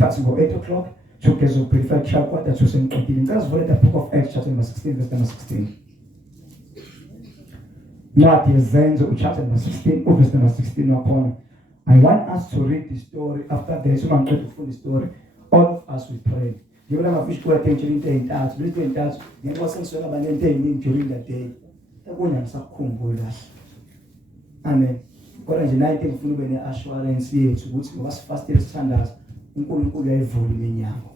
isikhathi ngo-8 o'clock sogeza uprefer quarter to sengiqedile ngicela sivule the book of Acts chapter number 16 verse number 16 Ncwadi Izenzo chapter number 16 verse number 16 wakhona. I want us to read the story. After this, uma ngiqeda ukufunda story, all of us will pray. Ngibona ngafishi kuya thenjela into ey'ntathu, lezi ey'ntathu ngenxa sengiswela abanento ey'ningi during the day. Ekunya ngisakukhumbula. Amen. Kodwa nje nayo into engifuna ube ne-assurance yethu ukuthi ngoba sifastile sithandaza, uNkulunkulu uyayivula iminyango.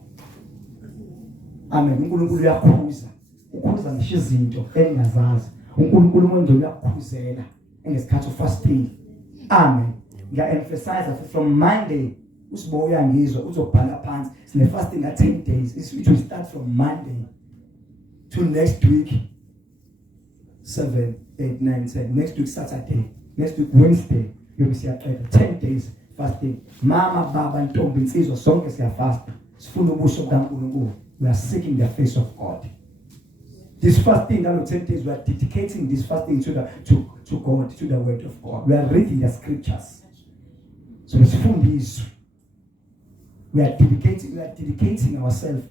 Amen. uNkulunkulu uyakhuza. Ukhuza ngisho izinto engingazazi. uNkulunkulu manje uyakukhuzela ngesikhathi ufasting. Amen. Ngiya-emphasize from Monday usibo uyangizwa uzobhala phansi sine fasting at 10 days. It will start from Monday to next week 7, 8, 9, 10. Next week Saturday, next week Wednesday you'll be siyaqeda 10 days fasting. Mama baba ntombi insizwa sonke siyafasta sifuna ubuso bukaNkulunkulu. We are seeking the face of God. This fasting that 10 days we are dedicating this fasting to God, to the word of God. We are reading the scriptures. So let's this. We are dedicating ourselves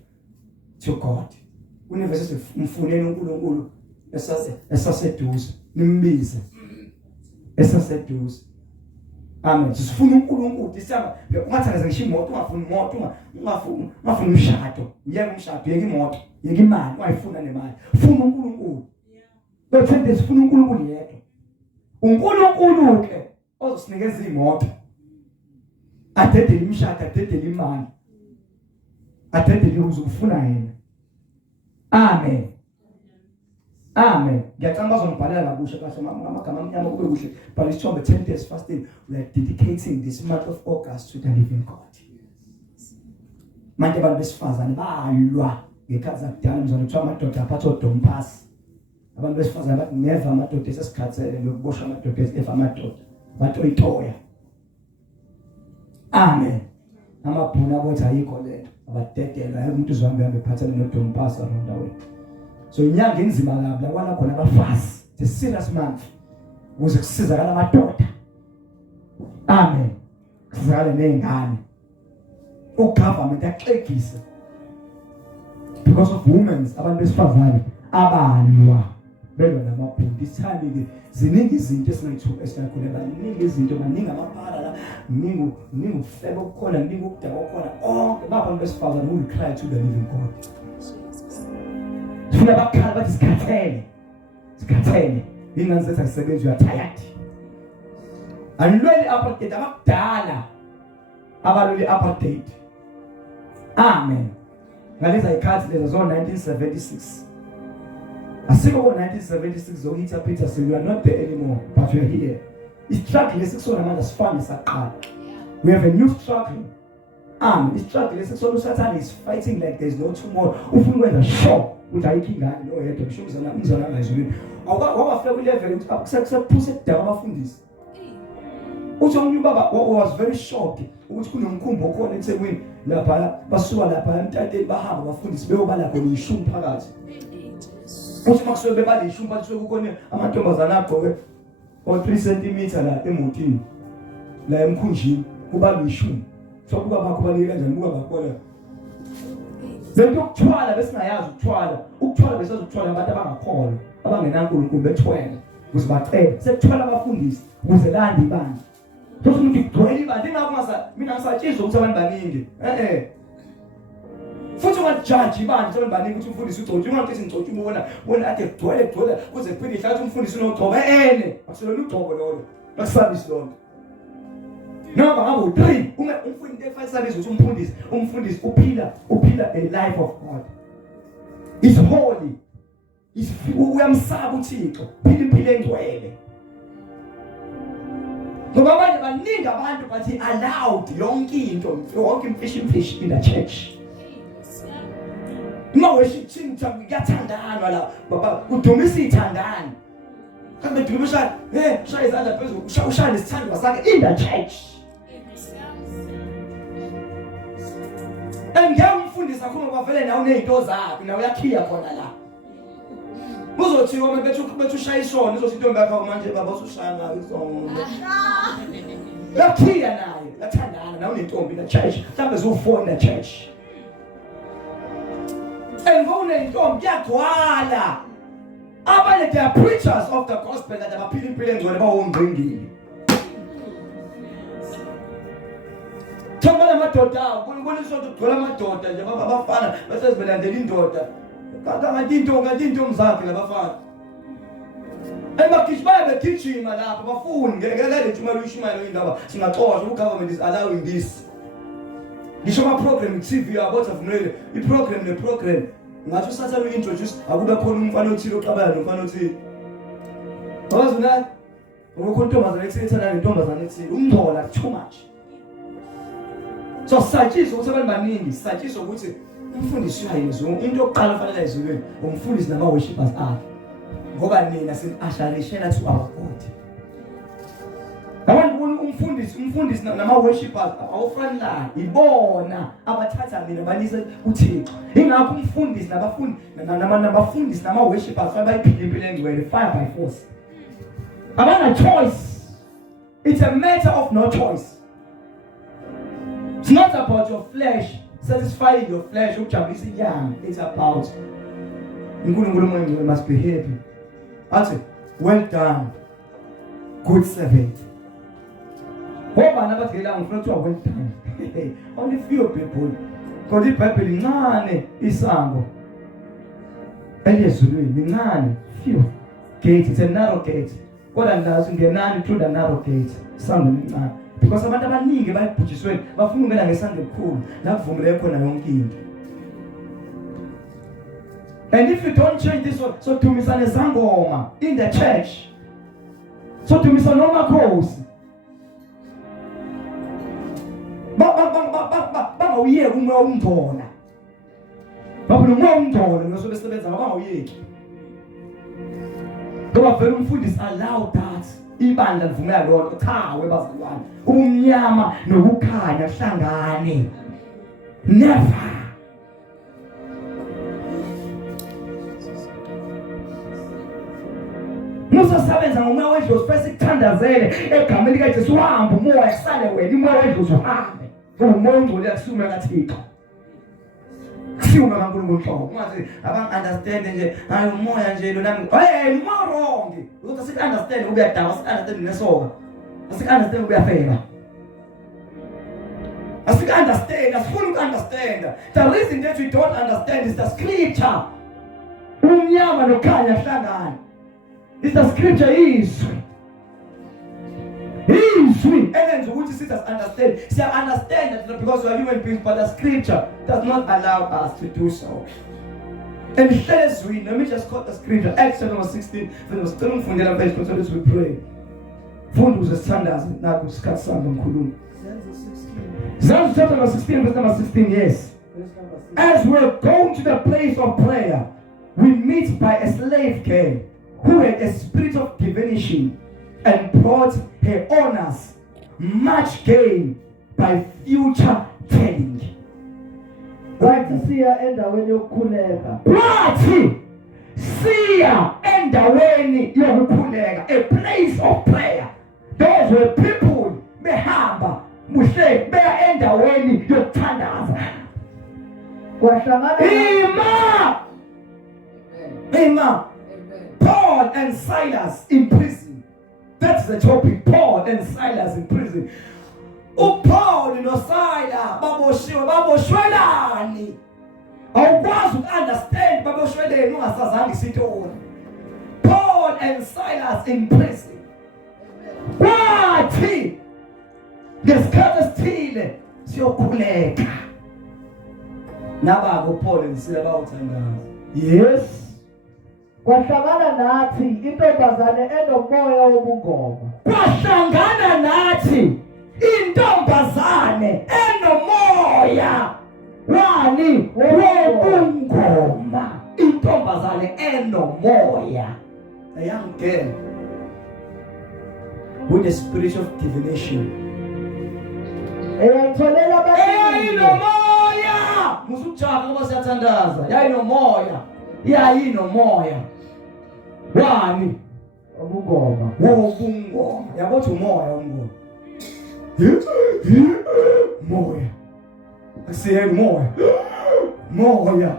to God. Whenever say mfuneni uNkulunkulu esaseduze nimbize esaseduze. Amen. Sifuna uNkulunkulu disama ungathakaza ngisho imoto ungafuni imoto ungafuni umshado. Uyeke umshado, yeke imoto, yeke imali, ungayifuna nemali. Funa uNkulunkulu. Bethende sifuna uNkulunkulu yedwa. uNkulunkulu ke ozosinikeza imoto. Athethe imshado, athethe imali. Athethe uzufuna yena. Amen. Amen. Ngiyacanga bazongibhalela kabusha kahle amagama amnyama kube kuhle. But it's 10 days fasting. We are dedicating this month of August to the living God. Manje abantu besifazane balwa ngekhathi zakudala mzona kuthiwa amadoda aphatha odompasi. Abantu besifazane bathi never amadoda esesikhathele lokubosha amadoda efa amadoda. Bathi oyitoya. Amen. Amabhuna abathi ayikho lento. Abadedela umuntu uzwambe ephathele nodompasi arondaweni. So inyanga enzima kabi la kwana khona abafazi. The serious month. Ukuze kusizakala amadoda. Amen. Kusizakala nezingane. Ugovernment axegisa. Because of women abantu besifazane abalwa belwa namabhundi sithandi ziningi izinto esingayithola baningi izinto baningi amaphala la ningi ufebe ukukhona ningi ukudaba ukukhona onke abantu besifazane who cry to the living God. Funa bakhala bathi sikhathele ingane zethu ayisebenzi uya tired. Anilweli apartheid abakudala abaluli apartheid. Amen. Ngaleza ikhathi leza zo 1976. Asikho 1976 zokuthi Peter say you are not there anymore but you are here. Istruggle lesikuzona manje sifane saqala. We have a new struggle. Istruggle lesikuzona uSathane is fighting like there is no tomorrow. Ufuna ukwenza sure ukuthi ayikho ingane no yedwa kusho umzana ngayizwini. Awafika ku-level ukuthi akusaphuse edaba abafundisi. Uthi omunye baba was very shocked ukuthi kunomkhumbi okhona eThekwini lapha basuka lapha emtateni bahamba bafundisi beyobala khona ishumi phakathi. Uthi makusuke bebala ishumi bathi kukhona amantombazana agqoke 3 cm la emotini la emkhunjini kuba ishumi. So kuba bakho balike kanjani kuba bakhona. Lento ukuthwala besingayazi ukuthwala besazokuthwala abantu abangakholwa abangenaNkulunkulu bethwele ukuze bacele sekuthwala abafundisi ukuze lande ibandla. Thosi umuntu igcwele ibandla ingakungasa mina ngisatshizwa ukuthi abantu baningi futhi ungajudge ibandla abantu baningi ukuthi umfundisi ugcotshe ungathi ngigcotshe ubona ade gcwele kuze kuphinde ihlathi umfundisi unogcoba akuselona ugcobo lolo bakusabisi lonke. No, ngabe 3 umfundi efayisabisa ukuthi umfundisi uphila a life of God. Is holy. Is uyamsaba uThixo. Phila impilo engcwele. Ngoba manje baningi abantu bathi allowed yonke into, wonke imfishi in the church. Mawe shithinta kuyathandana la baba udumisa ithandana. Kambe dumisa shaya izandla phezulu ushaya isithandwa sakhe in the church. Ngiyamfundisa khona bavele nawe nezinto zakhe nawe uyakhiya khona la. Uzothiwa uma bethu ushaya isona izothi intombi yakho manje baba usushaya ngayo isona. Yakhiya naye, yathandana now in the church. That is all in the church. And go in the they are preachers of the gospel that are appealing whatever won't bring you. Somebody my daughter, when you saw the my daughter, the Baba Father, but says, but I didn't daughter. I didn't Zaki, the Baba. And my kids Bible teaching my lap of a phone, get it to my wish my window. So my thoughts, who government is allowing this. The show program, see if you are about of the program. Not just as I introduce, I would have called him Fanoti Cabano, Fanoti. Wasn't that? We could do as I said, and Thomas and it's like too much. So, Sajis, whatever my name is, Sajis or which is Indo Califas, food is never worship as art. Go by name, I said, I shall share to our God. I want Fundis, Nama worship our friend, Ibona, our Tata, Ninabanisa, Uti. In our Fundis, Nama Fundis, Nama worship us by people anywhere, the fire by force. I want a choice. It's a matter of no choice. It's not about your flesh, satisfying your flesh, which I'm missing young. It's about you must be happy. I say, well done, good servant. Hope I never tell you front to a well done. Only few people. Because the people in Nane is Sango. And yes, Nane, few. Gate, it's a narrow gate. What I'm asking, the Nane through the narrow gate. Some because I'm not need to put you sweat, but from when I Sunday cool, not from the Econ and King. And if you don't change this one, so to Miss Alessandro in the church, so to Miss Aloma goes. But we are umdona. But we umdona, no so best about ye. The food is allowed that. Ibanda livumela lonto cha webazalwane umnyama nokukhanya hlangane never. Musa sabenza ngomoya wedlozi bese kuthandazele egameni likaJesu uhamba umoya esale wena umoya wedlozi uhambe umoya ongcwele yakusuma kaThixo kusuma kaNkulunkulu nhlobo ungathi abang understand nje hayi umoya nje lo nami hey umoya wrong ukuthi sik understand ubuyadawa sik understand nesoka sik understand ubuyafela asik understand asifuni understand. The reason that we don't understand is the scripture umnyama nokhanya hlangana. Is the scripture is sweet. And then which sisters understand. See, I understand that because we are human beings, but the scripture does not allow us to do so. And let me just quote the scripture. Acts chapter 16, verse 3 from the verse, so we pray. Phone was a standard, now could cut some Kulum. Psalm chapter 16, verse number 16, yes. As we're going to the place of prayer, we meet by a slave girl who had a spirit of divination and brought her honors much gain by future telling. Right, see her endaweni yokukhuleka. Wathi siya endaweni yokukhuleka, a place of prayer. Those were people behamba muhle beya endaweni yokuthandaza. Kwahlangana Ima Paul and Silas in prison. That's the topic. Paul and Silas in prison. Paul no Silas baboshwelani. Awukwazi understand baboshweleni ungasazange sitona. Paul and Silas in prison. Wathi ngesikhathi esithile siyokhuleka. Nababo Paul and Silas bawuthandaza. Yes. Kwahlangana nathi intombazane enomoya wobungoma. Kwahlangana nathi intombazane enomoya wani wobungoma. Intombazane enomoya. A young girl with a spirit of divination. Inomoya. Musuchaka ngoba siyathandaza. Yayinomoya. Yayinomoya. Wani? Ubungoma. Ubungoma. Yabo umoya umngoma. moya akusiyeni moya moya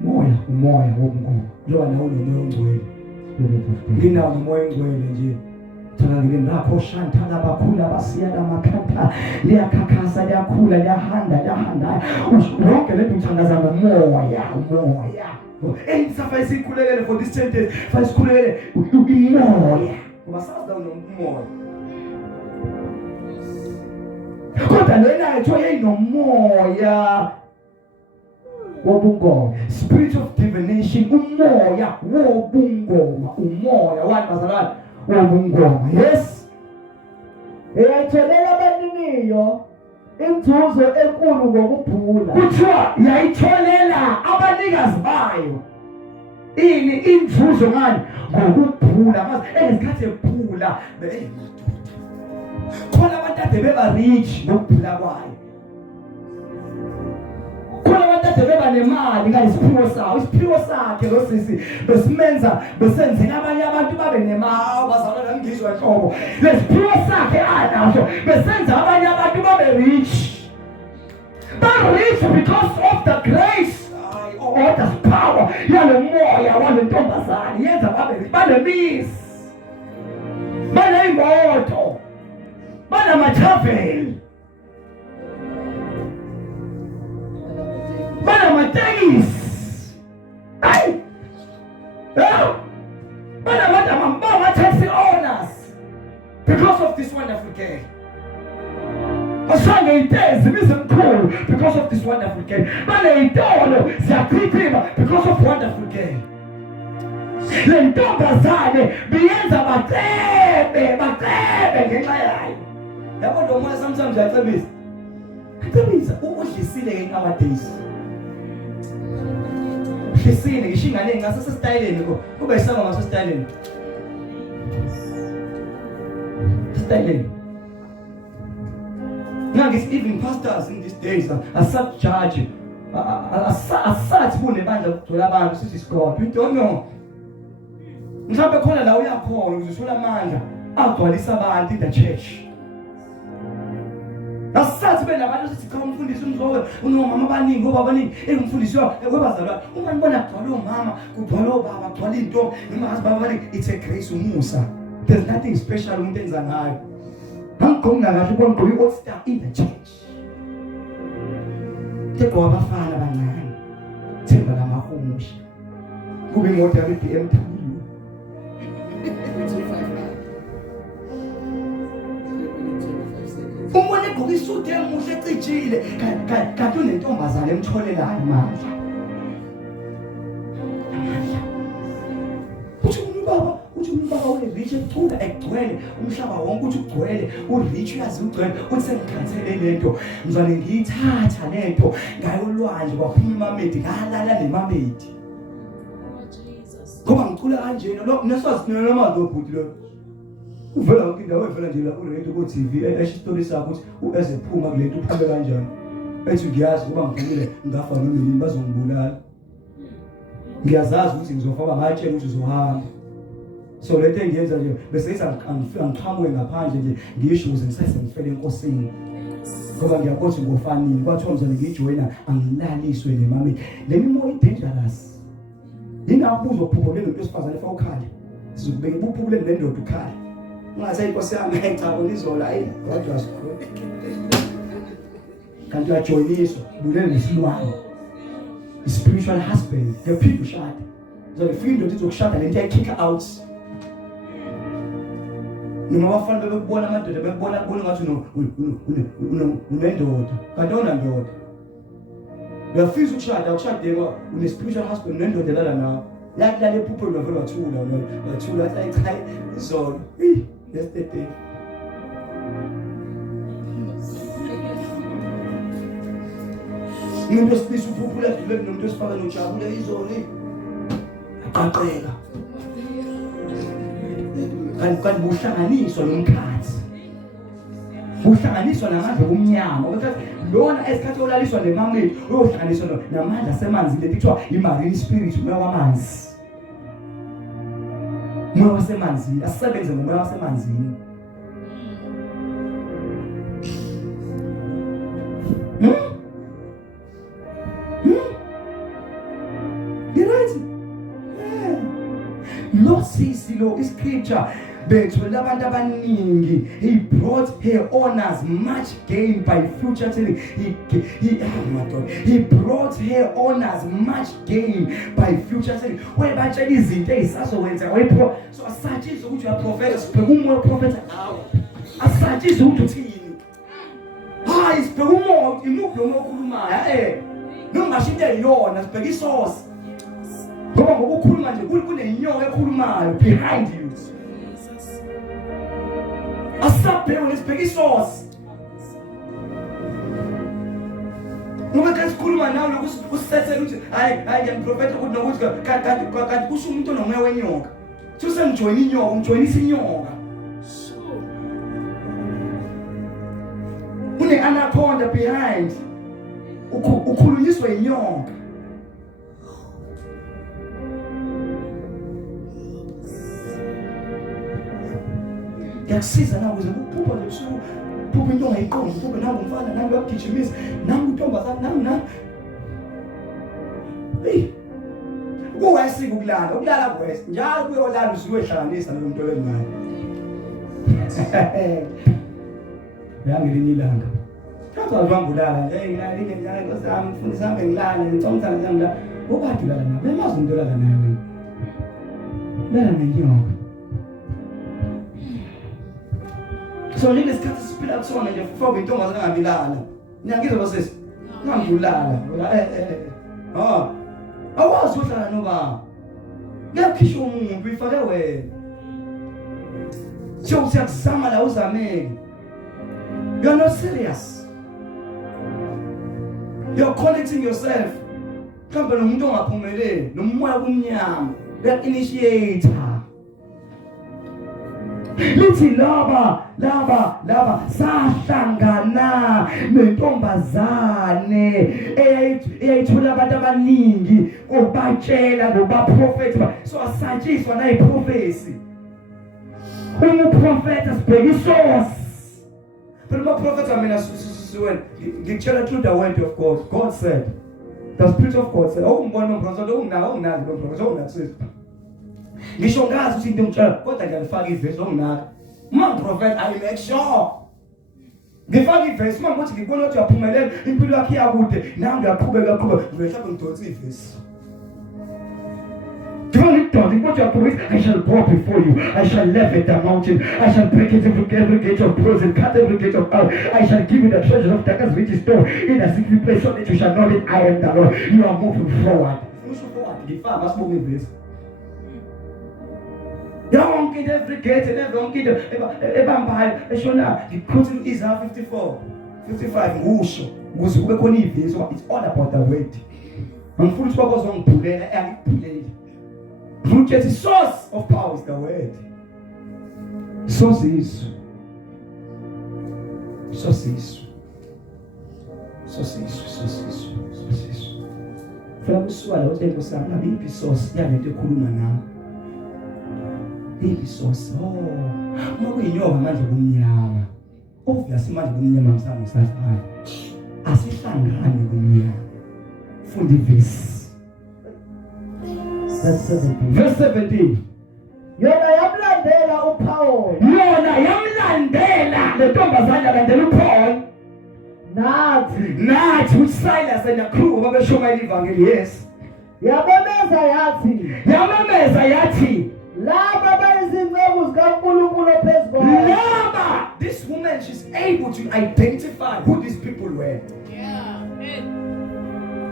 moya umoya wobunkomo njengoba nawo unomoya ongcwele nginawo umoya ongcwele nje thana ngike ngakho shantala bakhula basiyana makhanda liyakhakhasa liyakhula liyahanda wonke lento ngithandaza ngomoya engisafa isikhulekele for this 10 days fa isikhulekele umoya ngoba sazi dawo nomoya kodwa lena ethoye inomoya wobungoma, spirit of divination, umoya wobungoma, umoya wani bazalwane wobungoma. Yes, eyayitholela abaniniyo inzuzo enkulu ngokubhula. Kuthiwa yayitholela abanikazi bayo ini inzuzo ngani ngokubhula. Maze ngesikhathi ebhula khona abantu ade beba rich ngokubhula kwayo. Khona abantu ade beba nemali ngalesiphiwo sawo. Isiphiwo sakhe lo sisi besenzela abanye abantu babe nemali. Bazalwana ngizwe nhlobo. Lesiphiwo sakhe anaso besenza abanye abantu babe rich. But rich because of the grace or the power yalo moya wale ntombazane yenza babe banemisi, baneyimoto, banamatravel, banamatekisi, banama-taxi owners because of this wonderful girl. Asanga itezi bizimkhulu because of this wonderful girl. Baneyitolo ziyakhiphiba because of wonderful girl. Le ntombazane biyenza bacebe ngenxa yayo. Yabo ndomoya sometimes uyacebisa. Acebisa udlisile ke nowadays. Udlisile ngishingane ngasese styleni kube isanga ngaso styleni. Styleni. Now it's even pastors in these days are such judge, are such bune banda kuthola abantu sithi God. You don't know. Mhlawumbe khona la uyakhona uzisula amandla agcwalisa abantu in the church. Asathi benabantu sithi cha umfundisi uMzobe unomama abaningi ngoba abaningi engimfundiswa kwabazalwane. Uma ngibona kugcwala omama, kugcwala obaba, kugcwala into, ngimazi baba bani it's a grace umusa. There's nothing special umuntu enza ngayo. Angikona kahle ukugqoka i-all-star in the church. Theko abafana abancane. Themba lamahumusha. Kube imoto yabe BMW. Umbone egqoka isuti emuhle ecijile kanti unentombazane emtholelayo manje. Uthi umbaba unerich ecula egcwele umhlaba wonke uthi ugcwele urich uyazi ugcwele uthi sengikhathele lento ngizwane ngiyithatha lento ngayo olwandle kwaphuma imamedi ngalala nemamedi ngoba ngicula kanjena lo nesazi namazi obhuti lo uvela wonke indawo evela nje la ku-radio ku-TV esho isitori sakho ukuthi uezephuma kule nto uphume kanjani ethi ngiyazi ngoba ngivumile ngafa noma bazongibulala ngiyazazi ukuthi ngizofaka amatshela ukuthi uzohamba. So lento engiyenza nje bese ngiqhamuke ngaphandle nje ngishuze ngisese ngifele enkosini ngoba ngiyakhothi ngofanini kwathiwa mzane ngijoyina angilaliswe nemami le mimoya dangerous. Ingabuzo uphupho lento esifazane efa ukhali sizokubeka uphupho le ndoda ukhali ungasayi inkosi yami ngicabo nizola what was good kanti uyajoyiniswa bulele nesilwane spiritual husband yaphinde ushada zona findo izokushada lento yakick out. Noma bafana bebona amadoda bebona ngathi unendoda kanti awunandoda. Uyafisa ukushada une spiritual husband unendoda lala nawe yakulala ephupho lovela wathula athi cha izolo yesterday into esibisa uphuphula dile nomuntu esifaka nojabule izolo aqaqeka kanti buhlanganiswa nomkhathi buhlanganiswa namandla omnyama ukuthi lona esikhathi olaliswa nemameli uyohlanganiswa namandla semanzi leti kuthiwa i-marine spirit umoya wamanzi Umoya wasemanzini, asisebenze ngomoya wasemanzini. Lord says, scripture, betwela abantu abaningi, he brought her honors much gain by future telling. He brought her honors much gain by future telling. Where batshela izinto ezisazowenza wepro, so asatshizwe ukuthi uyaprofeta, sibheka umoya uprofeta nawe. Asatshizwe ukuthi uthini. Hayi sibheka umoya, imuphi lo moya okhulumayo, noma ngasho into eyona, sibheka isource. Ngoba ngokukhuluma nje kunenyoka ekhulumayo behind you. Asabheke lesibheke isource. Ngoba xa sikhuluma nawe lokuthi usethele ukuthi hayi ngiyamprofeta ukuthi nokuthi kanti kusho umuntu onomoya wenyoka. Usemjoyina inyoka, umjoyinisa inyoka. Une anaconda behind. Ukhulunyiswa inyoka. Yakusiza nawe ukuze kuphupha nje usuku phupha into ongayiqondi phupha nawe umfana nawe uyagijimisa nawe untombazana nawe kuwesika ukulala kwesi njalo kuyolala usuwehlanganisa nomuntu olengayo yangelinye ilanga kaza ubambulala ngilala ngiyala nkosami mfundisa nami ngilala ngicomthana ngilala ukade ulala nawe emazi umuntu olala naye wena lala nenyoka. So nje lesikhathi siphila kusona nje mfowethu intombazana angabilala. Ngiyangizwa bosisi. Ngangulala. Awazi uhlala nobaba. Ngiyakhisha umuntu uyifake wena. Siyakuzama la uzameke. You are not serious. You are connecting yourself. Kambe nomuntu ongaphumeleli, nomoya kumnyama, that initiator. Lithi laba sahlangana nentombazane eyayithola abantu abaningi ngobatshela ngobaprofeti so asatshizwa nayi prophecy umuprofeta sibheka isource but my prophet mina when ngitshela through the word of God said the spirit of God said ngibona nomprofeti unginaki nomprofeti ungakusiza ngisho ngazi ukuthi into ngitshela kodwa ngiyalifaka ivesi onginaka prophet I make sure ngifaka ivesi ukuthi ngibona ukuthi uyaphumelela impilo yakhe yakude nami ngiyaqhubeka mhlawumbe ngidonsa ivesi I shall go before you. I shall level the mountain. I shall break it every gate of prison, cut every gate of out. I shall give you the treasure of darkness which is stored in a secret place so that you shall know that I am the Lord. You are moving forward. Don't get every gate and everyone get you continue Isaiah 54, 55. It's all about the weight. And full focus on pulling and pulling. Look at the source of power is the word. Source is. Fala swala wote kwa sababu na bibi source ya ndio kuluma na. Bibi source. Mwa inyoka manje kumnyama. Obviously manje kumnyama msana sasa. Asihlangane kumnyama. Fundi verse. Verse 17. Yona yamlandela uPaul. Yona yamlandela le ntombazana yalandela uPaul. Nathi with Silas and the crew babeshoma ivangeli yes. Yamemeza yathi laba bayizinceku zikaNkulunkulu ophezulu. Laba, this woman, she's able to identify who these people were. Yeah.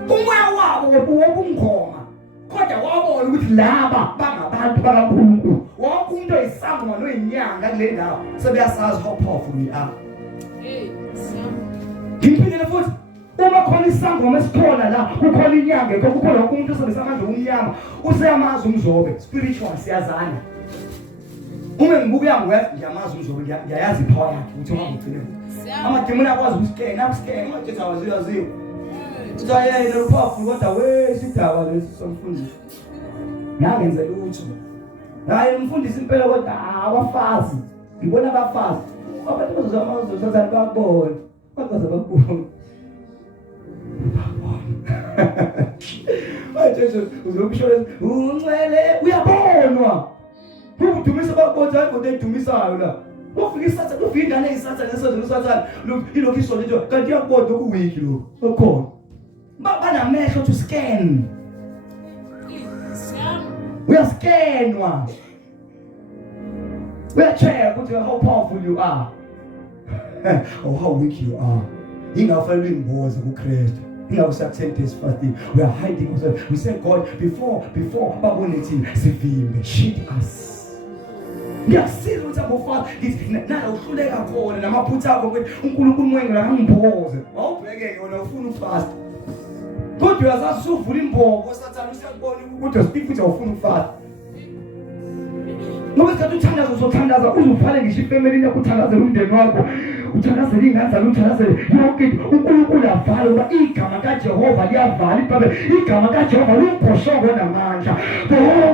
Umoya wabo wobungoma. Kodwa wabona ukuthi laba bangabantu bakaNkulunkulu. Wonke umuntu oyisangoma noyinyanga kule ndawo sebeyasazi how powerful we are. Ngiphindile futhi uma khona isangoma esikhona la kukhona inyanga kukhona wonke umuntu osebenzisa amandla omnyama useyamazi uMzobe spiritual siyazana. Uma ngibuka ngiyamazi uMzobe ngiyayazi ipower yakhe ukuthi uhamba uthini. Amademoni akwazi ukusikena amajesu awaziyo. Utayena lo powerful kodwa we sidaba lesi somfundisi. Ngangenzela ukuthi hayi umfundisi impela kodwa abafazi ngibona abafazi abantu bazozama babone bazaze babone manje uzokusho uncwele uyabonwa udumisa babona hayi edumisayo la ufika isatha ufika ingane isatha nesatha ilokhu isonto kanti yakubona okuwiki lo okhona banamehlo to scan we are scanwa we are check how powerful you are or how weak you are ingafanele imboze kuKristu ingakusactentest fasting we are hiding ourselves we say God before babone thina sivimbe shit us ngiyasiza ukuthi abofana ngithi nala uhluleka khona namaphutha akho ukuthi uNkulunkulu mwenga ngangibhoze awubheke yona ufuna ufast kodwa uyazazi uvula imbobo sathana usiyakubona ukuthi uSteve uthi awufuna ufast ngoba isikhathi uthandaza uzothandaza uzuphale ngisho ifamily yakho uthandazela umndeni wakho uthandazela ingane zakho uthandazela yonke uNkulunkulu avala uba igama kaJehova liyavala iBhayibheli igama kaJehova limbhoshongo namandla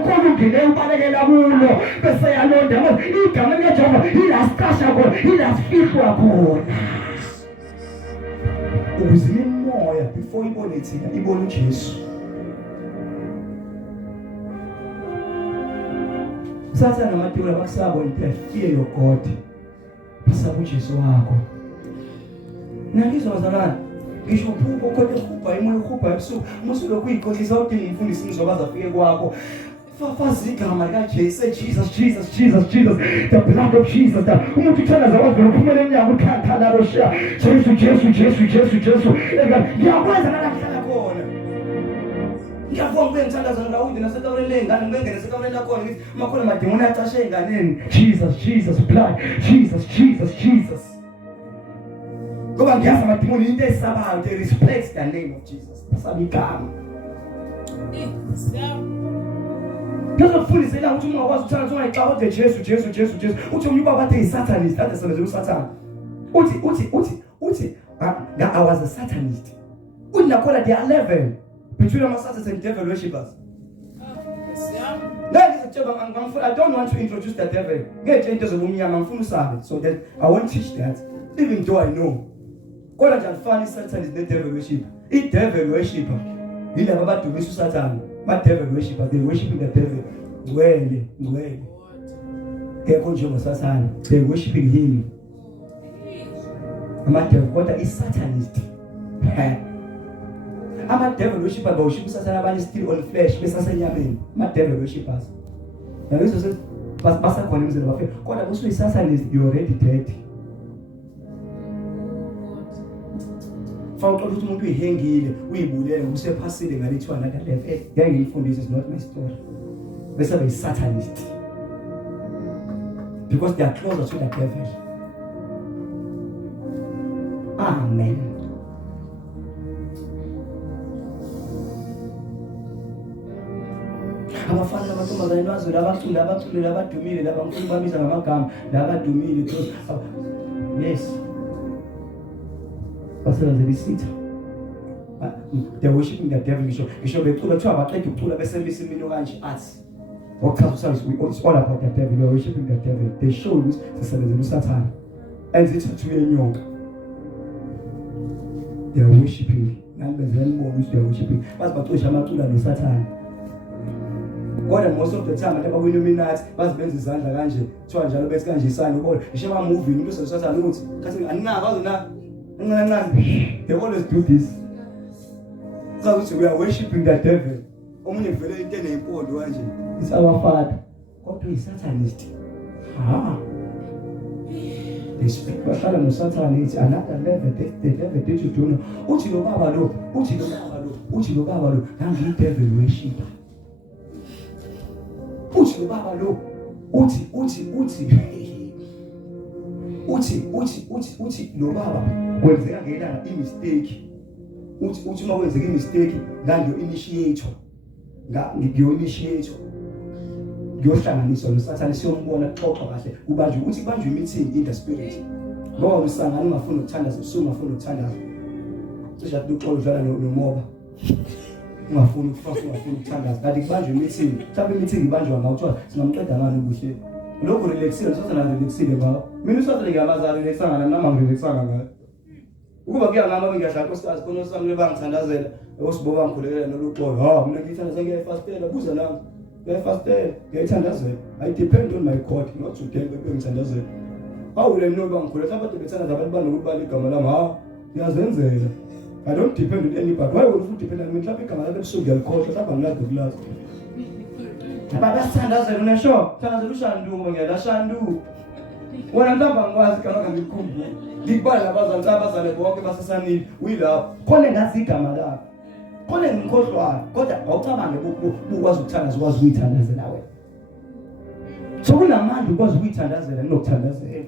konke ungile ubalekela kulo bese yalonda ngoba igama kaJehova ilastasha khona ilasfihlwa khona uzile moya before ibone thina ibone uJesu Sasa namatula bakusabo fear your God basabu Jesu wakho Nangizwa bazalana ngisho uphuko kodwa ukhupha imoya ukhupha ebusuku musulo kuyikhohlisa udinga umfundisi ngizobaza afike kwakho fafazi igama likaJesu Jesus the blood of Jesus umuntu uthanda zawazwe uphumele enyanga uthanda lo sha Jesu ngiyakwenza nalahlala khona ngiyavuma ukungithandaza ngawundi nasekameni lengane ngengene sekameni lakhona ngithi makhona mademoni acashe enganeni Jesus blood Jesus ngoba ngiyazi amademoni into esabayo they respect the name of Jesus asabigama ngizofundisa la ukuthi uma ukwazi ukuthanda ungayixabode Jesu uthi umnyuka bathe isatanist ade sebenza uSathane uthi I was a Satanist uthi nakhona they are level between Satanists and devil worshippers. I don't want to introduce the devil. So that I won't teach that. Even though I know. God has found Satan is the devil worship. It's devil worshipper. You never about to miss Satan. My devil worshipper. They worshiping the devil. They're worshiping him. My devil. God is Satanist. I'm a devil worshipper, but worship Satan still on flesh. I'm a devil worshippers. Now this is Pastor Collins in the God, I was with Satanist, you're already dead. Found out to hang in, we would say passing and to another level. Young this is not my story. Let's have a Satanist. Because they are closer to the devil. Amen. Abafana namantombazane bazwe labaculi labadumile labamkhulu babiza ngamagama labadumile because yes basebenza bisitha they worshiping the devil ngisho becula kuthiwa baqeda ukucula besembisa imino kanje athi okuchaza it's all about the devil we are worshiping the devil they show us sisebenzela uSathane enze ithathu yenyonga they are worshiping nalibenzela ukuthi they are worshiping basibacosha amacula noSathane kodwa most of the time abantu abakuyilluminati bazibenza izandla kanje kuthiwa njalo bese kanje isandla ubona ngisho ama movie umuntu usesathana ukuthi kathi aninazi bazona ncancane they always do this so we are worshiping the devil omunye vele into eneyimpondo kanje it's our father kodwa uyisatanist they speak bahlala noSathane it's another level the devil did you know uthi lo baba lo nangi devil worshipper uthi baba lo uthi lo baba kwenzeka ngena imistake uthi uma kwenzeka imistake ngiyo initiator ngiyohlanganiswa noSathane siyombona xoxa kahle kubanjwe uthi kubanjwe meeting in the spirit ngoba umsangano ungafuna ukuthandaza usungafuna ukuthandaza cishe ukuxoxa udlala nomoba ungafuni ukufasa ungafuni ukuthandaza kanti kubanjwe meeting mhlawumbe meeting ibanjwa ngawo kuthiwa singamqeda ngani ubuhle lokho relaxile sasana relaxile ngawo mina usazele ngiyamaza relaxanga nami nama ngirelaxanga ngayo ukuba kuyangama bengiyahlala nkosikazi khona sami lebangithandazela osiboba ngikhulekela noluxolo mina ngiyithandaza ngiyayifastela buza nami ngiyayifastela ngiyayithandazela I depend on my God not to them bengithandazela awule mina bangikhulela abantu bethandaza abantu banokuthi bale igama lami ngiyazenzela I don't depend on anybody why would you depend on me mhlawumbe igama lakho ebusuku ngiyakhohlwa mhlawumbe angilazi ukulazi babasithandazela unesho thandazela ushandu ngiyadashandu wena ntamba ngikwazi igama lakho ngikukhumbula ngikubala labazali abazali bonke basesanile uyilapho khona ngazi igama lakho khona ngikhohlwayo kodwa awucabange ukwazi ukuthandaza ukwazi ukuyithandazela wena so kunamandla ukwazi ukuyithandazela nokuthandazela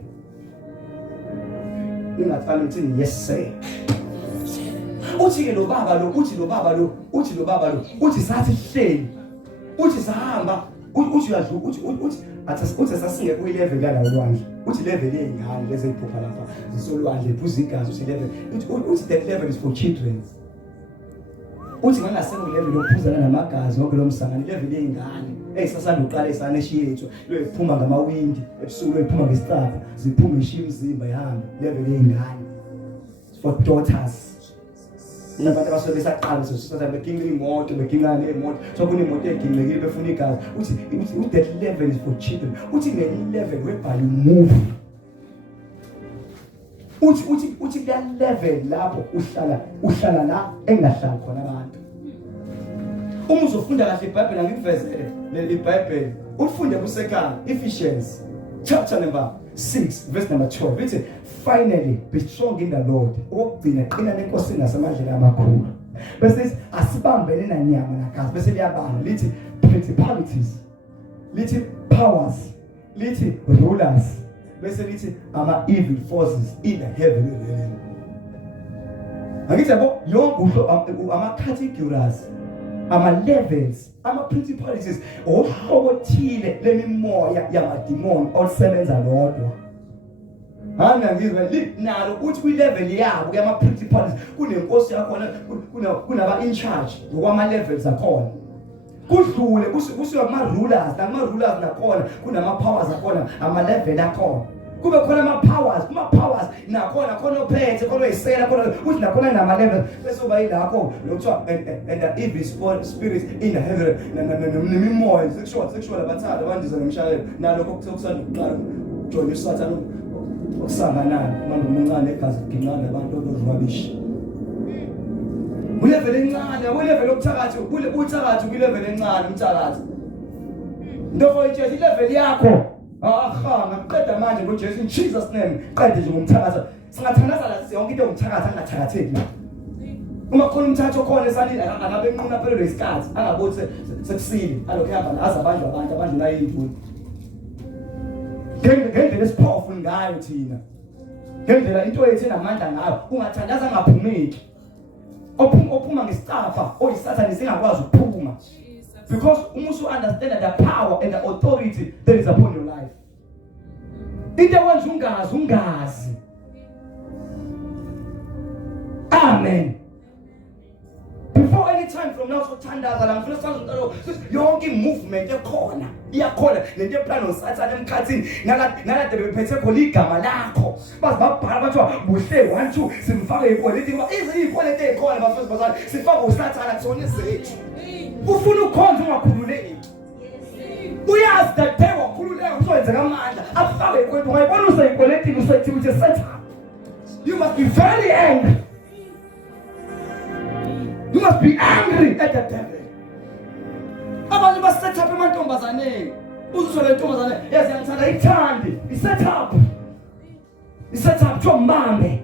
ningathanda ukuthi yes sir uthi lo baba lo uthi lo baba lo uthi lo baba lo uthi sathi hleli uthi sahamba uthi uyadlu uthi athi sasinge ku level yala olwandle uthi level yengane lezi iphupha lapha zisolwandle iphuza igazi uthi level uthi that level is for children uthi ngangasengo level yokuphuzana namagazi ngoba lo msangane level yengane sasanda uqala isana eshiyethu loyiphuma ngamawindi ebusuku loyiphuma ngesicapha ziphuma ishiya umzimba yami level yengane for daughters nabantu abasobe besaqala sosasa bekinga imoto bekingane emoto so kunemoto egingekile befuna igazi uthi that level is for children uthi le level whereby you move uthi that level lapho uhlala la engahlali khona abantu uma uzofunda kahle iBhayibheli ngikuvezele iBhayibheli ufunde kusekhala Ephesians chapter number 6 verse number 12 ithi finally be strong in the Lord ukugcina qina nenkosini nasemandleni amakhulu bese asibambene nanyama nagazi bese liyabanga lithi principalities lithi powers lithi rulers bese lithi ama evil forces in the heavenly realm angithi yabo yonke ama categories ama levels ama principalities ohlobothile lemimoya yamademon osebenza lodwa ngizwe nalo uthi kwi level yabo yama principalities kunenkosi yakhona kunaba in charge ngokwama levels akhona kudlule kusiwa kuma rulers nakhona kunama powers akhona ama level akhona kube khona ama powers nakhona khona ophethe khona oyisela khona uthi nakhona nama level bese uba yilakho lokuthiwa and the evil spirits in the heaven nemimoya sexual abathanda abandiza ngemshayelo nalokho kusanda ukuqala join uSathane okusanganana manje umuncane egazi ginqana abantu abazwabishi ulevel encane ulevel okuthakathi uthakathi kulevel encane umthakathi ndofo ijesu ilevel yakho ngaqeda manje ngoJesu in Jesus name qede nje ngomthakatha singathandaza la yonke into ngomthakatha angathakatheki uma khona umthatho khona esanile angabe enquna phela lesikhathi angabothi sekusile alokho yaba aza abantu la yintuni ngendlela esipowerful ngayo thina ngendlela into yethu enamandla ngayo ungathandaza ngaphumeki ophuma ngesicapha oyisathane singakwazi ukuphuma because umusu understand the power and the authority that is upon your life into wenza ungazi amen before any time from now so thandaza la ngifuna sazo yonke movement ekhona iyakhona lento eplan oSathane emkhathini nalade bephethe khona igama lakho bazibabhala bathiwa buhle 1 2 simfake ipolitiki izipolitiki ekhona bafundisi bazali sifake uSathane kusona zethu ufuna ukhonza ungakhululeki uyazi that day wakhululeka uzoyenza ngamandla afake ipolitiki ungayibona useyipolitiki usethi uthi Satan you must be very angry. You must be angry at the devil. Abantu baset up emantombazaneni. Uzithola intombazane yaziyangithanda ithandi. Iset up thomambe.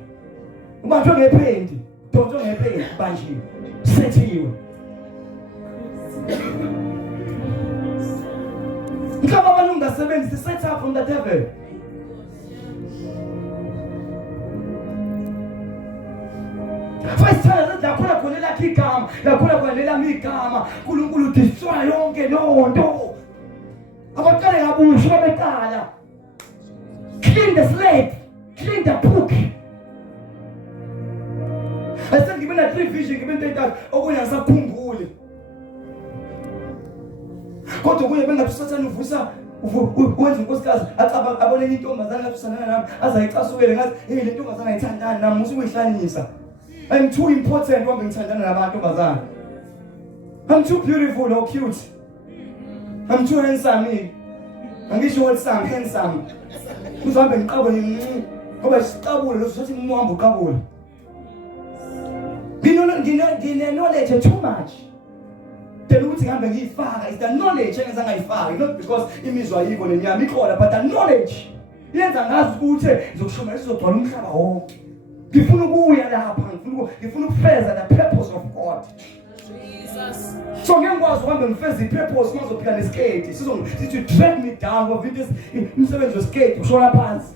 Ubanjwe ngephendi. Donto ngephendi banjiwe. Sethiwe. Ngikaba abantu ungasebenzi set up from the devil. First time lakhona khona lakhe igama lakhona khona lamigama uNkulunkulu destroy yonke lonto abaqale ngabusho beqala clean the slate clean the book asengibe na 3 vision ngibe into entathu okunye ngisakhumbule kodwa kuye bengathi usathane uvusa wenza unkosikazi acaba abone intombazana laphisana nami azayicasukele ngathi hey le ntombazana ayithandani nami usuyihlanyisa. I'm too important when ngithandana nabantombazana. I'm too beautiful or cute. I'm too handsome. Angisho ukuthi I'm handsome. Uzohambe ngiqabule ngoba siqabule lo sothi ngihamba uqabule. Ngine knowledge too much. Then ukuthi ngihambe ngiyifaka is the knowledge engenza ngayifaki, not because imizwa yiko nenyama ikhola, but the knowledge yenza ngazi ukuthi ngizokushumayela sizogcwala umhlaba wonke. Ngifuna ukuya lapha, ngifuna ukufeza the purpose of God. Jesus. So ngiyakwazi ukuhamba ngifeza i-purpose mazophika neskate. Sithi drag me down ngoba into imsebenzi weskate ushona phansi.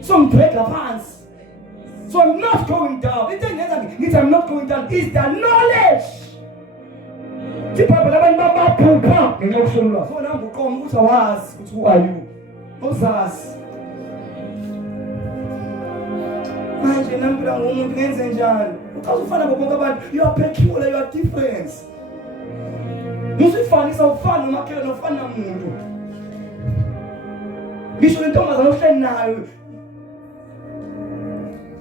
So ngibreak la phansi. So I'm not going down. Into engenza ngithi I'm not going down is the knowledge. Tipapa abantu baphupha ngenxa yokusolwa. So nami uqoma ukuthi awazi ukuthi who are you? Uzazi. Manje nampila ngomuntu ngenze njani? Uchaza ufana bonke abantu. You are peculiar, you are different. Musifanisa ufana nomakhelwane ufana nomuntu. Ngisho le ntombazana ohleli nayo.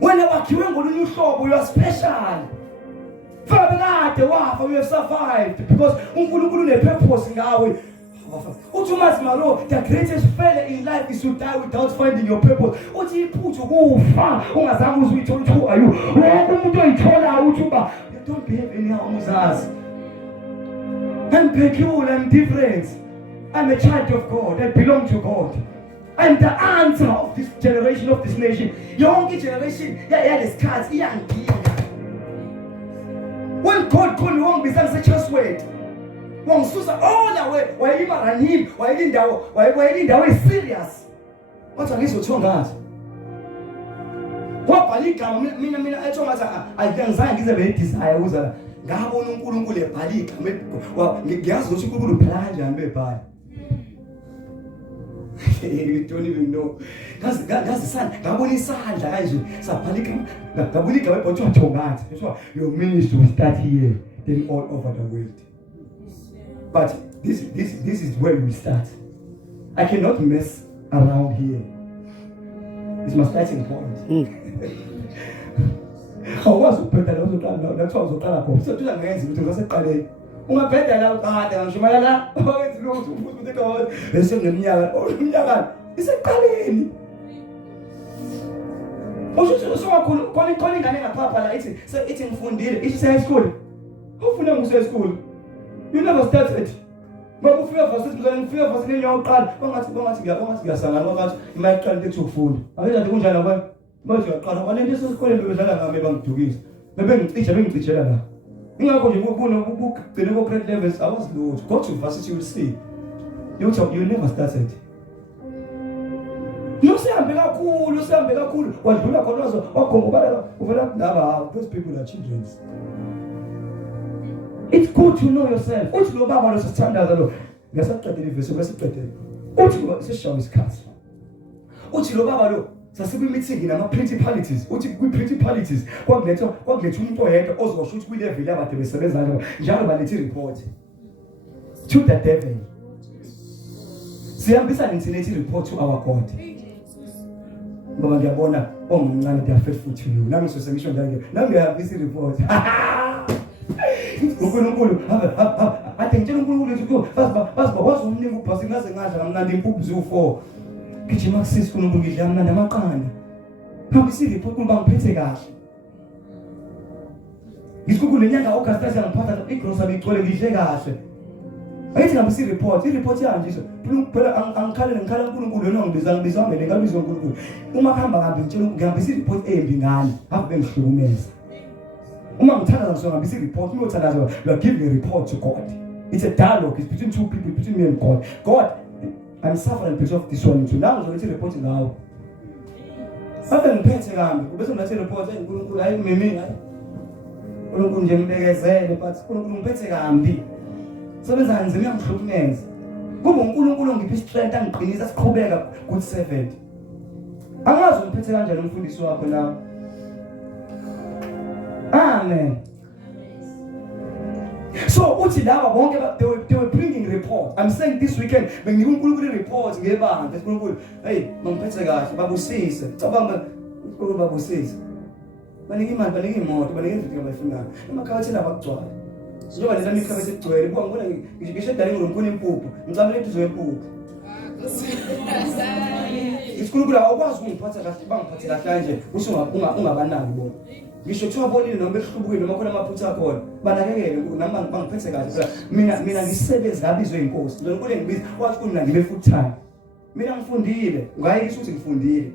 Wena wakhiwe ngolunye uhlobo, you are special. Fabelade wafa, you have survived because uNkulunkulu une-purpose ngawe. Uthi umazimalo, the greatest failure in life is to die without finding your purpose. Uthi iphuthu kufa ungazange uzuyithola ukuthi who are you. Wonke umuntu oyithola uthi uba you don't behave anyhow umuzazi. I'm peculiar, I'm different. I'm a child of God, I belong to God. I'm the answer of this generation, of this nation. Yonke generation yalesikhathi iyangidinga. When God called me, won't be such a church word. Won't susa all the way. Why you run him? Why you didn't that serious? What are these tongaat? What palika? Mina I told myself I can sign this a very desire. Was a gabon unkulunkule palika. Well, gas was you plunge and be bad. You don't even know. That's the son. Gaboni son, so palika. Gabulika, what you tongaat? Your ministry will start here, then all over the world. But this is where we start. I cannot mess around here. It's my starting point. I was better. That's why I was talking. So to the guys, we was saying, "Uma better now, I'm shumala. Oh, it's good to put the God. There's some niya. Oh, niya. It's a calling. Oh, so calling ganega papa la. It's in fundile. It's high school. How funa mu school? You never started. But if you have a certain fear of in your car, bangathi ngiyasangana bangathi imayaqala lekufunda. Awena kunjani ngoba manje uyaqala abantu lesikole bebedlala ngami bangidukisa. Bengicishela la. Ingakho nje ukubona ukugcina ko grade levels awasilutho. Go to university you will see. You never started. Usehambe kakhulu wadlula khona wakhomba uvela laba those people are children. It's good to know yourself. Uthi lo baba lo sithandaza lo. Ngasaqedela ivesi besiqedela. Uthi seshawa isikhathi. Uthi lo baba lo sasibe meeting nama principalities. Uthi kwi principalities kwakuletha umuntu oyedwa ozosho ukuthi kwi level abade besebenza ngalo. Njalo balethe report. To the devil. Siyambisa nithi report to our God. Baba ngiyabona ongumncane they are faithful to you. Nami sosengisho njalo. Nami ngiyabisa report. uNkulunkulu ade ngitshela uNkulunkulu ukuthi basiba wazi umningi ubhasi ngaze ngadla kamnandi impuphu ziwu4 gijima kusisi uNkulunkulu ngidla kamnandi amaqanda ngabisi report kuba ngiphethe kahle ngisuku lenyanga August ngiphatha igrocery igcwele ngidle kahle ayithi ngabisi report yanje so phela angikhalele ngikhala uNkulunkulu yena ngibiza ngene ngabizwa uNkulunkulu uma kuhamba kambi ngitshela ngiyabisi report embi ngani habe ngihlukumeza. Uma ngithandaza ngizongabisa report uyothandaza you are giving a report to God. It's a dialogue, it's between two people, between me and God. God, I'm suffering because of this one. So now ngizokwenza report ngawo. Ade ngiphethe kambi ubese ngathi report uNkulunkulu hayi mimi hayi. uNkulunkulu nje ngibekezele but uNkulunkulu ngiphethe kambi. Sebenza kanzima ngihlukumeza. Kuba uNkulunkulu ngiphi strength angiqinisa siqhubeka good servant. Angazi ngiphethe kanjani umfundisi wakho la. Amen. So uthi laba bonke they were bringing reports report. I'm saying this weekend, benginike uNkulunkulu i-report ngebandla uNkulunkulu. Hey, mangiphethe kahle, babusise. Cabanga uNkulunkulu babusise. Banike imali, banike imoto, banike izinto abayifunayo. Emakhawathini abakugcwala. Sizoba lena mikhabethi egcwele. Buka ngibona ngisho edaleni ngilomkhona impuphu. Ngicamela into zempuphu. Isikhulukhulu awukwazi ukungiphatha kahle, bangiphathe kahle kanje. Usho ungabanaki bona. Ngisho kuthiwa bonile noma ehlubukile noma khona amaphutha akhona. Banakekele nami bangiphethe kahle. Mina ngisebenza ngabizwe inkosi. Lo nkulunkulu engibiza wathi kuna ngibe full time. Mina ngifundile, ngayikho ukuthi ngifundile.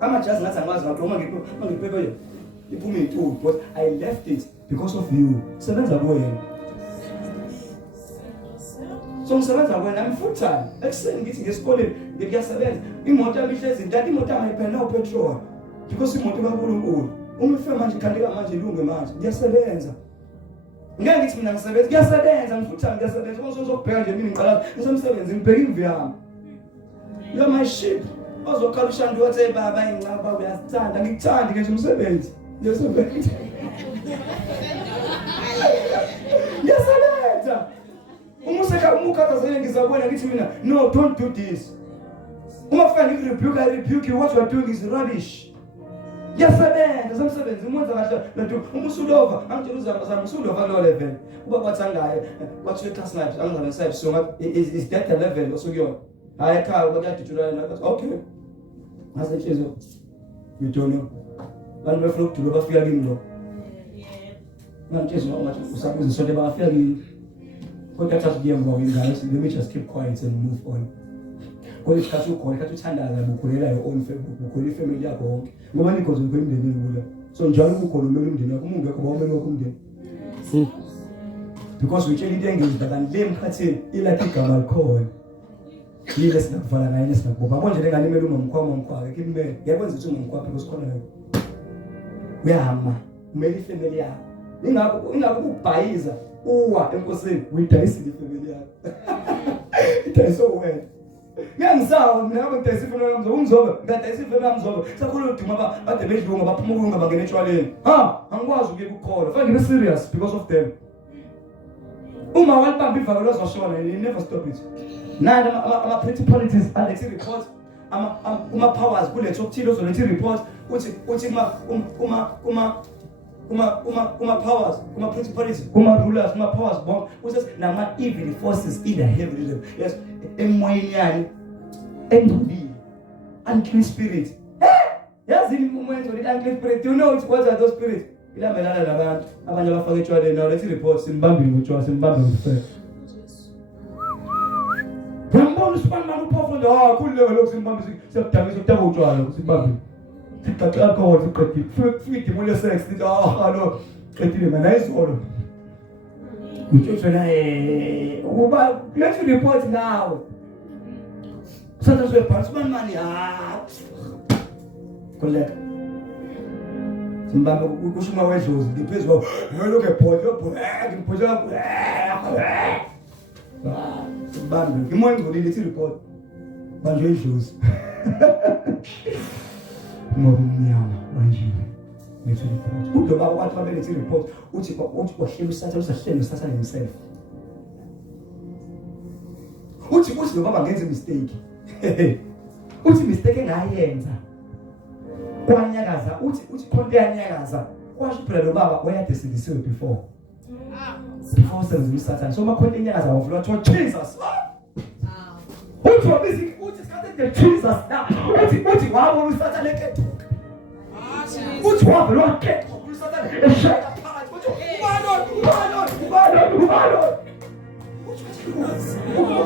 Amajazi ngathi angazi ngakho uma ngiphephe iphuma into but I left it because of you. Sebenza kuwena. So ngisebenza kuwena, I'm full time. Ekseni ngithi ngesikoleni ngiyasebenza. Imoto yami ihlezi ntatha imoto yami ayiphela upetrol. Because imoto kaNkulunkulu. Uma ufika manje khandika manje ilunge manje. Ngiyasebenza. Ngeke ngithi mina ngisebenza, ngiyasebenza ngifuthi ngiyasebenza. Uma uzobheka nje mina ngiqala ngisemsebenzi ngibheka imvi yami. You're my sheep. Ozokhala ushanda wathi baba ingcaba uyasithanda ngikuthanda nje umsebenzi. Ngiyasebenza. Ngiyasebenza. Umukhathazeke ngizabona ngithi mina no, don't do this. Uma ufika ngirebuke, I rebuke you. What you are doing is rubbish. Ngiyasebenza semsebenzi umuntu kahle lanto umusulova angitshela uzama usulova lo level. Uba bathangaye kwathi class night angizabe side so is that the level osukuyona. Hayi ekhaya bakuyadijulana nathi. Okay. Ngase nhlizwe. You don't know. Bantu befuna ukudula bafika kimi lo. Ngantshezwe ngathi usabuza sonke bafika kimi. Kodwa thatha kuyemva ingane let me just keep quiet and move on. Kodwa isikhathi ukhona isikhathi uthandaza ukukhulela your own family, ukukhulela ifamily yakho yonke. Ngoba nikhoze kwemndeni kula. So njalo ukhona umele umndeni wakho, ungekho bawumele wakho umndeni. Because we tell you engaged that le mkhathini ilathi igama likhona. Yile sinakuvala naye sinakuboba. Yabo nje lengalimela umamkhwama umkhwake kimele. Ngiyakwenza ukuthi umamkhwaphe because khona yena. Uyahamba, umele ifamily yakho. Ingakho ukubhayiza uwa enkosini uyidayisile ifamily yakho. Idayiswe wena. Ngiyangisawa mina ngabe ngidayisa ifamily yami uMzobe, ngidayisa ifamily yami uMzobe. Sakhona uduma bade bedlunga baphuma ukulunga bangena etshwaleni. Angikwazi ukuye kukhona. Fanele ngibe serious because of them. Uma walibamba ivalo lozwashona, you never stop it. Nani ama principalities alethi report uma powers kuletho okuthile ozolethi report uthi uma powers kuma principalities kuma rulers kuma powers bomb uthi nama evil forces in the heavenly realm. Yes, emoyeni yani engcolile unclean spirit. Yazini umuntu ole unclean spirit, you know what are those spirits? Ilamelana nabantu abanye abafaka etshwaleni now lethi report simbambile ngotshwala simbambile ngofela. Ngambona usibamba uphofu nje kulelo lokusimbambisa siyakudamisa ukutaba utshwala kusibambile. Sixaxa khona siqedile futhi imole sex sithi lo qedile mana izolo. Utshwala naye uba let's report now. Sasa siwe participant mani koleka. Simbamba ukushuma wedlozi ngiphezulu loke photo ngiphoza Bambi, ngimoya ngolile ithi report. Manje idlozi. Ngoba umnyama manje. Ngithi report. Udo baba wathi babele ithi report uthi kwahlela usatha usahlelo usatha himself. Uthi lo baba ngenze mistake. Uthi mistake engayenza. Kwanyakaza uthi khonto yanyakaza. Kwasho phela lo baba wayadesilisiwe before. Before Satan. So makhona inyakaza wavula wathi Jesus. Uthi wabisi uthi sikade Jesus na. Uthi wabona uSatan lekethu. Uthi wabona wakethu uSatan eshaya phakathi. Uthi ubalo.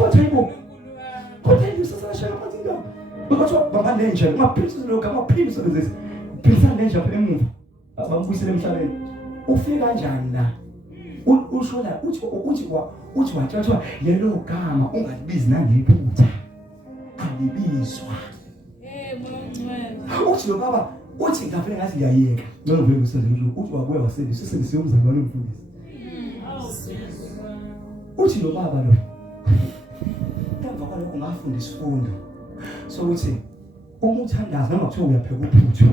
Uthi ibo. Kodwa uSatan eshaya phakathi ndo. Ukuthi baba nenje maphilisi lo ngamaphilisi lezi. Philisa nenje apha emuva. Bambuyisele emhlabeni. Ufika kanjani na? Ushola uthi wathi lelo gama ungalibizi nangephutha alibizwa uthi lo baba uthi ngaphe ngathi ngiyayeka noma vele usezenje uthi wabuya wasebenzisa sesebenzisa umzali wami umfundisi uthi lo baba lo emva kwalokho ngafunda isifundo sokuthi uma uthandaza noma kuthiwa uyapheka uphuthu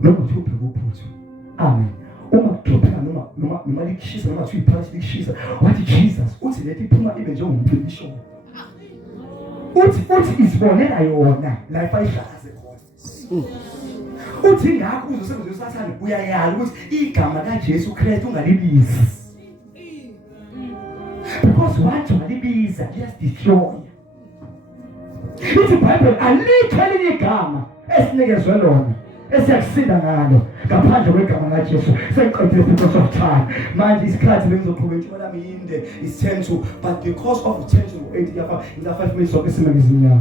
noma kuthiwa upheka uphuthu amen. uma kuhlupheka noma likushisa noma kuthiwa iphansi likushisa, wathi Jesus uthi lethi iphuma ibe njengomphilisho. Uthi izibonela yona la ifayihlaze khona. Uthi ngakho uzosebenzisa uSathane uyayala ukuthi igama kaJesu Kristu ungalibizi. Because wathi ungalibiza liyasdestroy. Ithi iBhayibheli alikho elinye igama esinikezwe lona esiyakusinda ngalo ngaphandle kwegama laJesu. Sengiqedile because of time. Manje isikhathi bengizoqhubeka intshubo lami yinde is 10 to, but because of 10 to 8 yafa in 5 minutes sonke sime ngezinyawo.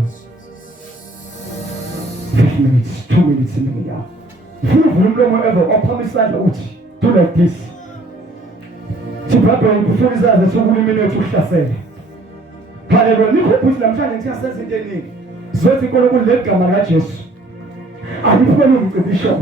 5 minutes, 2 minutes in the yard. Umlomo ever opha isandla uthi do like this. Sibhabhe ukufuna izandla sokulimi lethu uhlasele. Haleluya. Nikho namhlanje ngiyasenza into eningi. Zothi inkulunkulu legama laJesu. Alifuni umqedisho.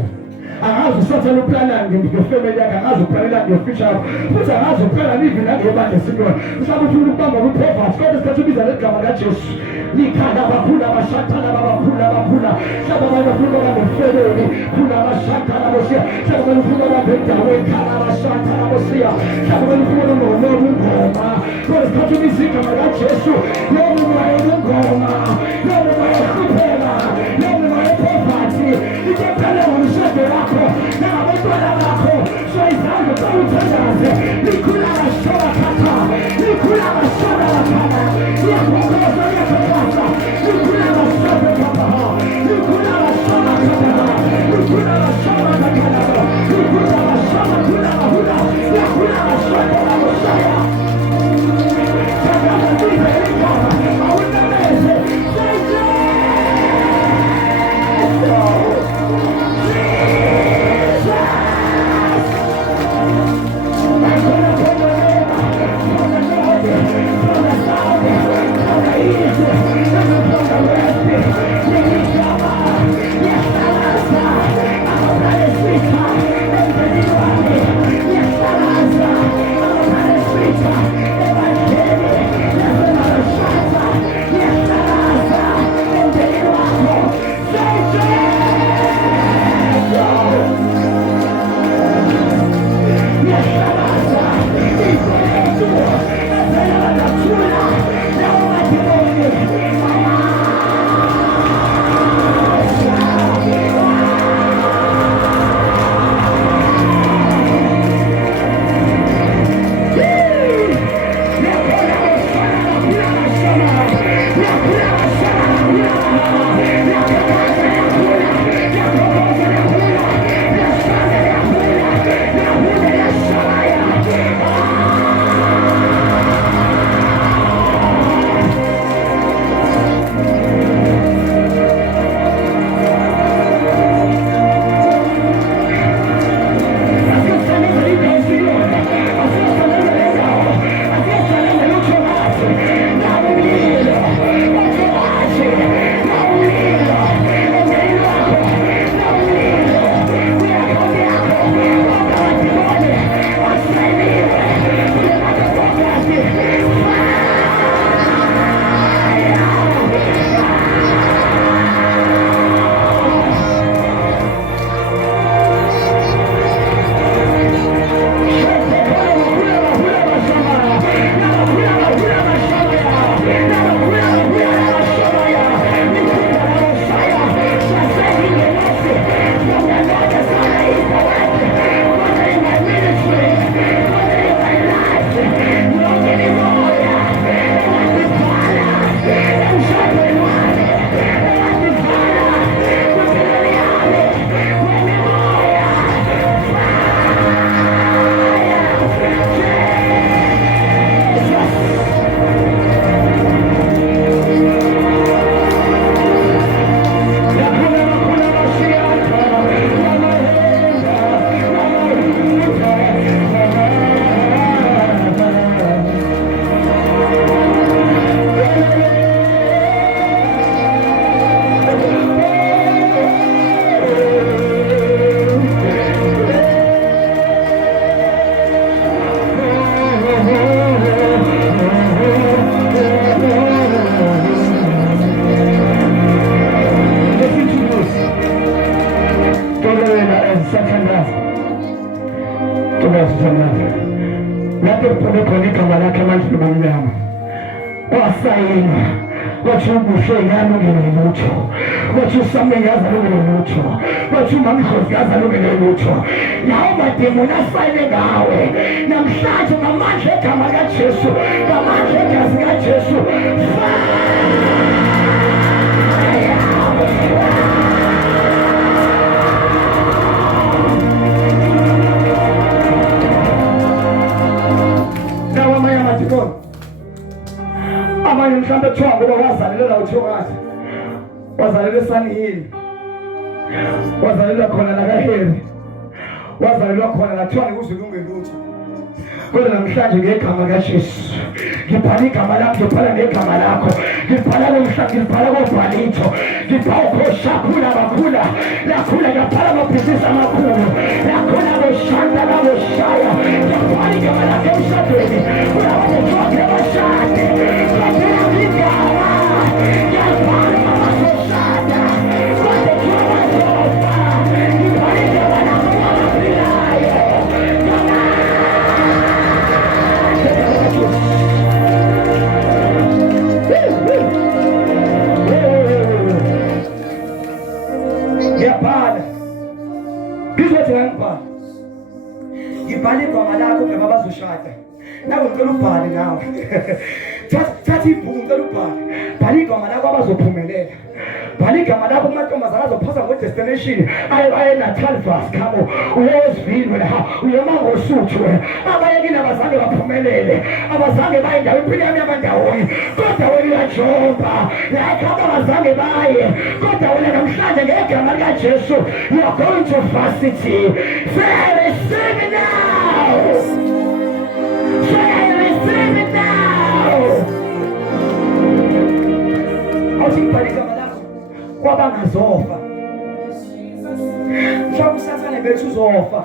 Angazi uSathane uplana ngefamily yakhe, angazi uplana ngefuture yakho. Futhi angazi uplana live nangebandla sikona. Mhlawumbe ufuna ukubamba kuProverbs, kodwa isikhathi ubiza legama laJesu. Likhanda bakhula abashathana babakhula bakhula. Hlaba bayafuna ngefamily, khula abashathana bosiya. Hlaba bayafuna ngabendawo ekhaya abashathana bosiya. Hlaba bayafuna ngoma. Kodwa isikhathi ubiza igama laJesu. Yebo ngoma. Yebo kuphela. Yebo poverty. Ikephala ngomshado wakho. Nabantwana bakho. So izango zawuthandaze. Likhula abashola khatha. Likhula abashola khatha. Liyakhokhoza liyakhokhoza. Likhula abashola khatha. Likhula abashola khatha. Likhula abashola khatha. Likhula abashola kula bahula. Likhula abashola abashola. Sakala kuiza ikama. Awuna meze. Lapho khona igama lakhe manje nomnyama. Wasayina. Wathi ubuhle ngani ngelutho. Wathi usambe yaza ngelutho. Wathi mamdlozi yaza ngelutho. Lawo mademoni asayine ngawe. Namhlanje ngamandla egama kaJesu, ngamandla egazi kaJesu. Amanye mhlawumbe kuthiwa ngoba wazalelwa uThokazi, wazalelwa eSanihili, wazalelwa khona laKaheri, wazalelwa khona lathiwa ngekuzulunge lutho. Kodwa namhlanje ngegama kaJesu ngibhala igama lakho, ngibhala negama lakho, ngibhala nomhlanje, ngibhala kobhalito, ngibhala ukhoshakula bakhula lakhula, ngibhala amabhizinisi amakhulu lakhula boshanda laboshaya, ngibhala igama lakho emshadweni kulabantu bonke abashade ngibhala igama, ngibhala abasoshada kodwa kubazofa, ngibhala igama lakho abaphilayo. Ngiyabhala ngizothi ngibhala, ngibhala igama lakho ngaba bazoshada nawe ngicela ubhale nawe. Thatha ibhuku ngicela ubhale, bhala igama lakho abazophumelela, bhala igama lakho kumantombazana azophasa ngo-destination aye Natal Fast khamo uyezivini la uyemangosuthu abayekile abazange baphumelele, abazange baye ndawo impilo yami yabandawonye, kodwa wena uyajoba like abazange baye, kodwa wena namhlanje ngegama likaJesu you are going to varsity. Say receive it now. Say receive it now. Awuthibhala igama lakho kwabangazofa. Mhlawumbe usathane bethu uzofa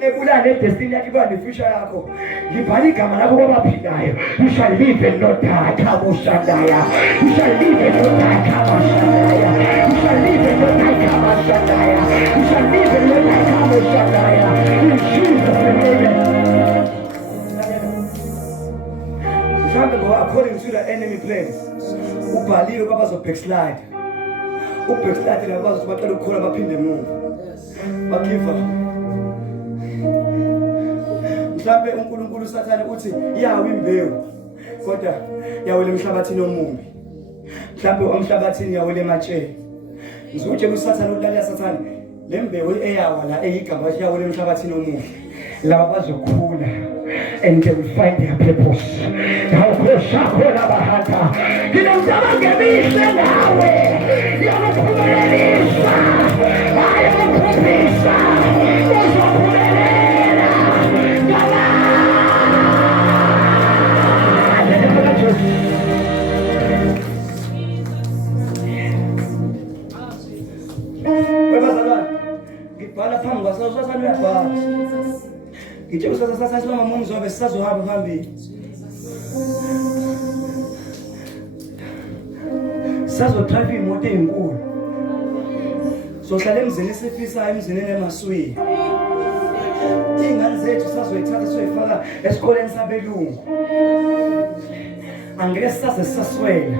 ebulala edestiny yakho, ibona nefuture yakho. Ngibhala igama lakho kwabaphilayo. You shall live and not die. Kaboshandaya. You shall live and not die. Kaboshandaya. You shall live and not die. Kaboshandaya. You shall live and not die. Kaboshandaya. In Jesus' name. Mhlawumbe ngoba according to the enemy plans ubhalile kwaba zo backslide. Backslide labazo baqala ukukhona baphinde emuva. Bagive up. Mhlawumbe uNkulunkulu usathane uthi yawe imbewu kodwa yawela emhlabathini omumbi. Mhlawumbe omhlabathini yawela ematsheni. Ngizokutshela usathane ukulalela sathane le mbewu eyawa la eyigaba yawela emhlabathini omuhle. Laba bazokhula and they will find their purpose. Hawukhoshakhona bahata. Nginomntaba ngemihle nawe. Ngiyakuphumelelisa. Ayakuphumelelisa. Uzophumelela. Webazalwane ngibhala phambi kwasathane uyabhala. Ngithe usasasa mama Mzobe sisazohamba phambili. Sazo drive imoto enkulu. Sohlala emzini sifisayo emzini emaswini. Ingane zethu sazoyithatha soyifaka esikoleni sabelungu. Angeke saze saswela.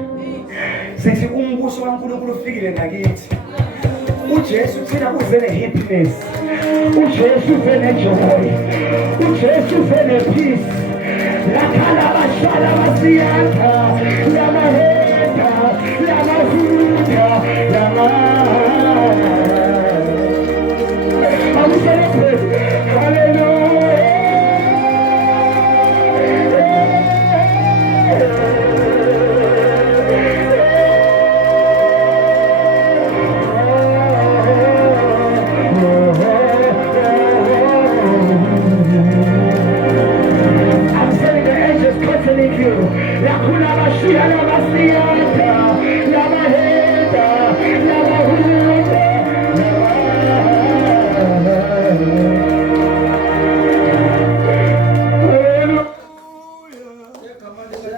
Sithi umbuso kaNkulunkulu ufikile ngakithi. uJesu thina uze nehappiness, uJesu uze nejoy, uJesu uze nepeace. Lakhala bashala basiyanda, lamaheda, lamahuda, lama